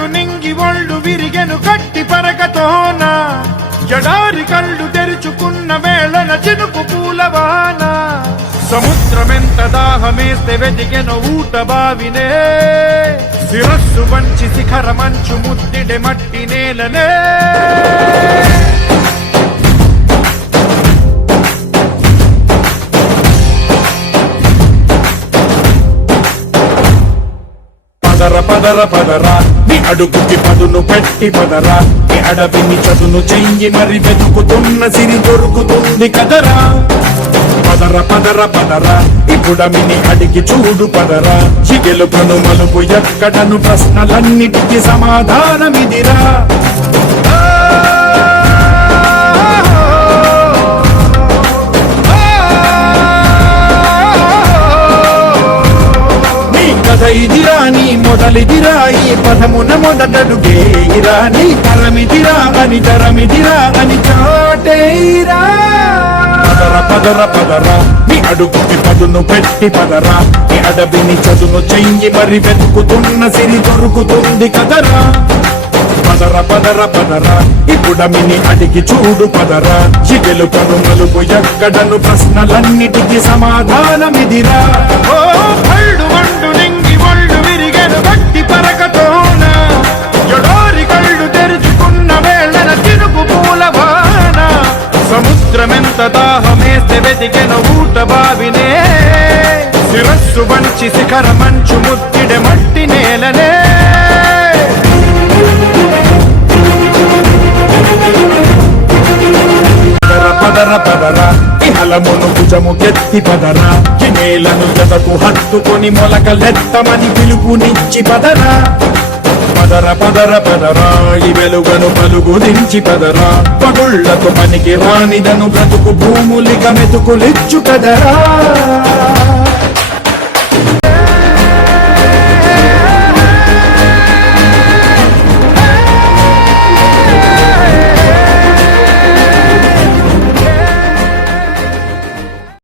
ಮಂಡು ನಿಂಗಿ ಒಳ್ಳು ವಿರಿಗೆನು ಕಟ್ಟಿ ಪರಕತೋನ జడారి కళ్ళు తెరుచుకున్న వేళన చినుకు పూలవాన సముద్రమెంత దాహమేస్తే వెతికెను ఊట బావినే శిరస్సు వంచి శిఖర మంచు ముద్దిడే మట్టి నేలనే పదర పదర పదరా నీ అడుగుకి పదును పెట్టి పదరా నీ అడవిని చదును చెయ్యి మరి వెతుకుతున్న సిరి దొరుకుతుంది కదరా పదర పదర పదరా ఇప్పుడమిని అడిగి చూడు పదరా చిగెలుకను మలుపు ఎక్కడను ప్రశ్నలన్నిటికీ సమాధానమిదిరా ఇదిరా నీ మొదలిదిరా ఈ పదమున మొదటడుగేయిరా నీ తరమిదిరా అని తరమిదిరా అని చాటేరా పదర పదర పదరా నీ అడుగుకి పదును పెట్టి పదరా నీ అడవిని చదును చెయ్యి మరి వెతుకుతున్న సిరి దొరుకుతుంది కదరా పదర పదర పదరా ఇప్పుడమిని అడిగి చూడు పదరా చిగెలుకను మలుపు ఎక్కడను ప్రశ్నలన్నిటికీ సమాధానమిదిరా ఓ కళ్ళు మండు నింగి ఒళ్ళు విరిగెను గట్టి పరకతోన జడారి కళ్ళు తెరుచుకున్న వేళన చినుకు పూలవాన సముద్రమెంత దాహమేస్తే వెతికెను ఊట బావినే శిరస్సు వంచి శిఖర మంచు ముద్దిడే మట్టి నేలనే పదర పదరా ఇహలమును భుజము కెత్తి పదరా నేలను జతకు హత్తుకొని మొలకలెత్తమని పిలుపునిచ్చి పదరా పదర పదర పదరా ఈ వెలుగను పలుగు దించి పదరా పగుళ్లకు పనికి రానిదను బ్రతుకు భూములిక మెతుకులిచ్చు కదరా